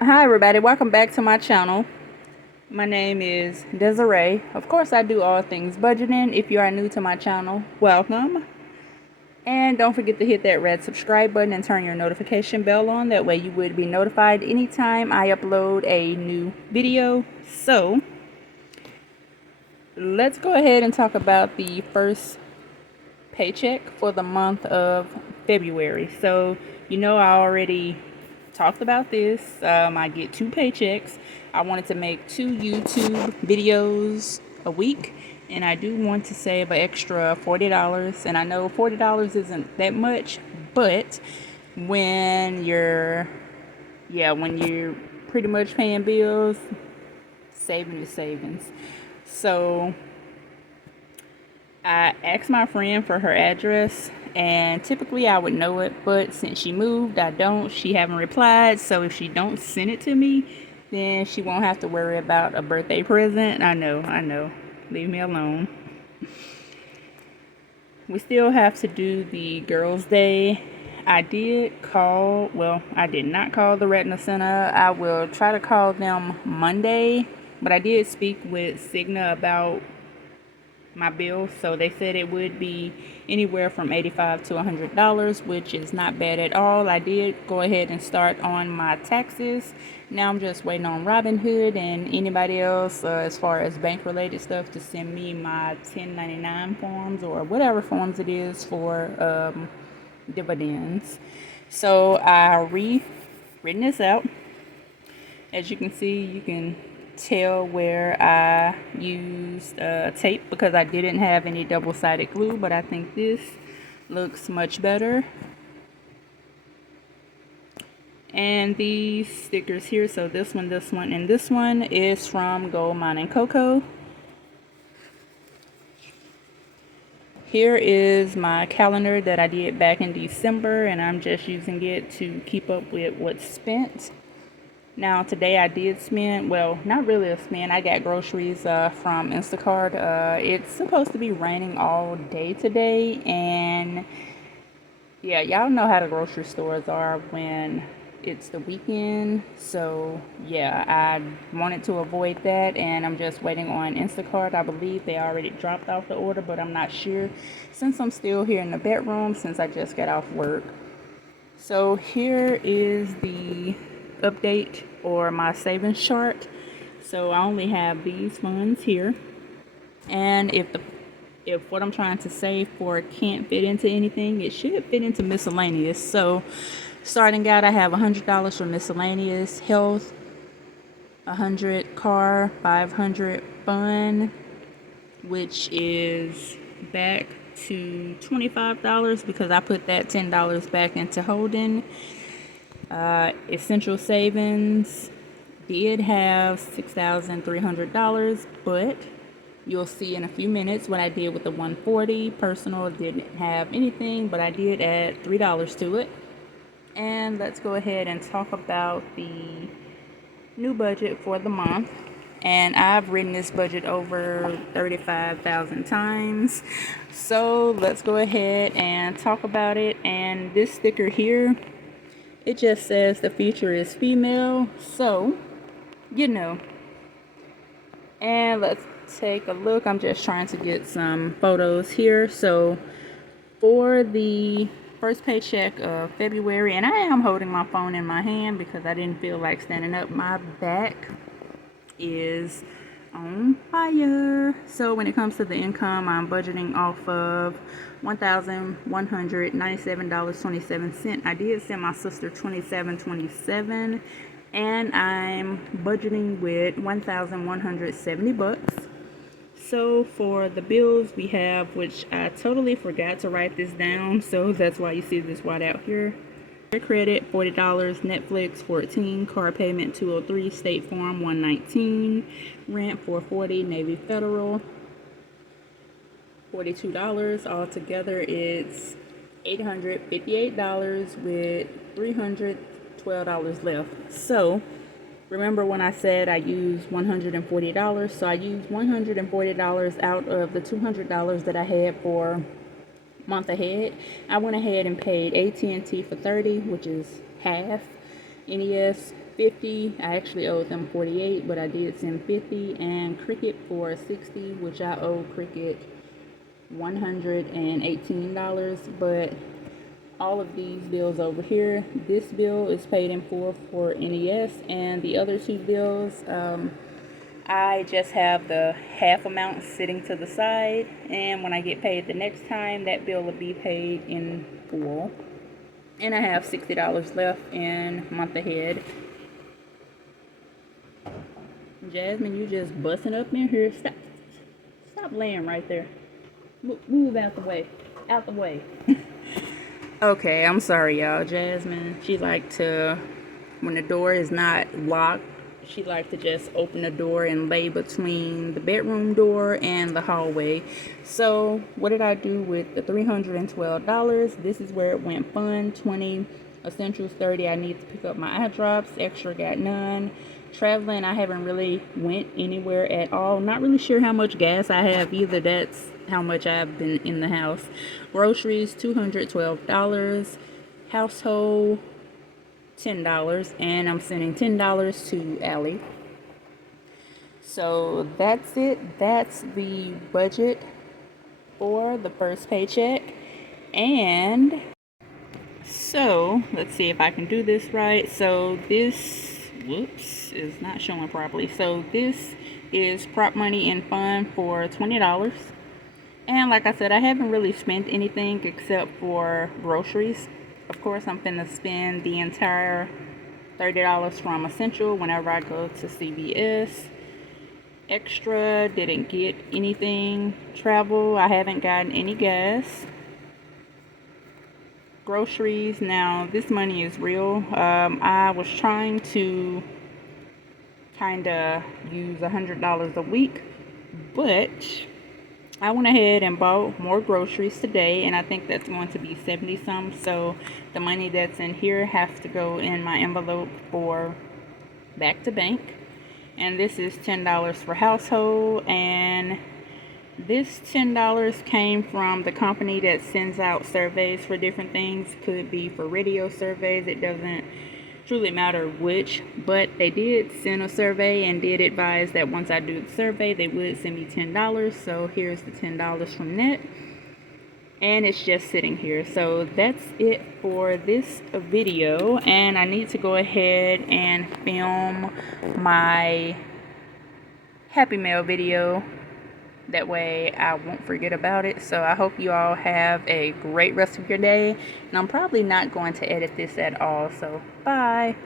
Hi everybody, welcome back to my channel. My name is Desiree. Of course, I do all things budgeting. If you are new to my channel, welcome. And don't forget to hit that red subscribe button and turn your notification bell on. That way you would be notified anytime I upload a new video. So, let's go ahead and talk about the first paycheck for the month of February. So, I already talked about this. I get 2 paychecks. I wanted to make 2 YouTube videos a week, and I do want to save an extra $40. And I know $40 isn't that much, but when you're pretty much paying bills, saving is savings. So I asked my friend for her address, and typically I would know it, but since she moved, I don't. She haven't replied, so if she don't send it to me, then she won't have to worry about a birthday present. I know. Leave me alone. We still have to do the Girls' Day. I did not call the Retina Center. I will try to call them Monday, but I did speak with Cigna about my bill, so they said it would be anywhere from $85 to $100, which is not bad at all. I did go ahead and start on my taxes. Now I'm just waiting on Robinhood and anybody else as far as bank related stuff to send me my 1099 forms or whatever forms it is for dividends. So I written this out. As you can see, you can tell where I used tape because I didn't have any double-sided glue, but I think this looks much better. And these stickers here, so this one, and this one is from Gold Mining Cocoa. Here is my calendar that I did back in December, and I'm just using it to keep up with what's spent. Now today I did spend, well, not really a spend. I got groceries from Instacart. It's supposed to be raining all day today, and yeah, y'all know how the grocery stores are when it's the weekend. So yeah, I wanted to avoid that, and I'm just waiting on Instacart. I believe they already dropped off the order, but I'm not sure since I'm still here in the bedroom since I just got off work. So here is the update or my savings chart. So I only have these funds here, and if what I'm trying to save for can't fit into anything, it should fit into miscellaneous. So starting out, I have $100 for miscellaneous, health, 100 car, 500 fun, which is back to $25 because I put that $10 back into holding. Essential savings did have $6,300, but you'll see in a few minutes what I did with the 140. Personal didn't have anything, but I did add $3 to it. And let's go ahead and talk about the new budget for the month. And I've written this budget over 35,000 times. So let's go ahead and talk about it. And this sticker here, it just says the feature is female, so And let's take a look. I'm just trying to get some photos here. So for the first paycheck of February, and I am holding my phone in my hand because I didn't feel like standing up. My back is on fire. So when it comes to the income, I'm budgeting off of $1,197.27. I did send my sister $27.27, and I'm budgeting with $1,170. So for the bills we have, which I totally forgot to write this down, so that's why you see this white out here. Credit $40, Netflix $14, car payment $203, State Farm $119, rent $440, Navy Federal $42. Altogether it's $858 with $312 left. So remember when I said I used $140? So I used $140 out of the $200 that I had for month ahead. I went ahead and paid AT&T for $30, which is half, NES 50. I actually owed them 48, but I did send 50, and Cricket for 60, which I owe Cricket $118. But all of these bills over here, this bill is paid in full for NES, and the other two bills, I just have the half amount sitting to the side, and when I get paid the next time, that bill will be paid in full. And I have $60 left in month ahead. Jasmine, you just busting up in here. Stop laying right there. Move out the way. Out the way. Okay, I'm sorry, y'all. Jasmine, she like to, when the door is not locked, she like to just open the door and lay between the bedroom door and the hallway. So what did I do with the $312? This is where it went: fun 20, essentials 30. I need to pick up my eye drops, extra got none. Traveling, I haven't really went anywhere at all. Not really sure how much gas I have either. That's how much I've been in the house. Groceries, $212. Household, $10, and I'm sending $10 to Allie. So that's it. That's the budget for the first paycheck. And so let's see if I can do this right. So this, whoops, is not showing properly. So this is prop money and fun for $20. And like I said, I haven't really spent anything except for groceries. Of course, I'm finna spend the entire $30 from Essential whenever I go to CVS. Extra, didn't get anything. Travel, I haven't gotten any gas. Groceries, now this money is real. I was trying to kind of use $100 a week, but I went ahead and bought more groceries today, and I think that's going to be 70 some. So the money that's in here has to go in my envelope for back to bank. And this is $10 for household, and this $10 came from the company that sends out surveys for different things. Could be for radio surveys, it doesn't truly matter which, but they did send a survey and did advise that once I do the survey they would send me $10. So here's the $10 from that, and it's just sitting here. So that's it for this video, and I need to go ahead and film my Happy Mail video. That way I won't forget about it. So I hope you all have a great rest of your day. And I'm probably not going to edit this at all. So bye.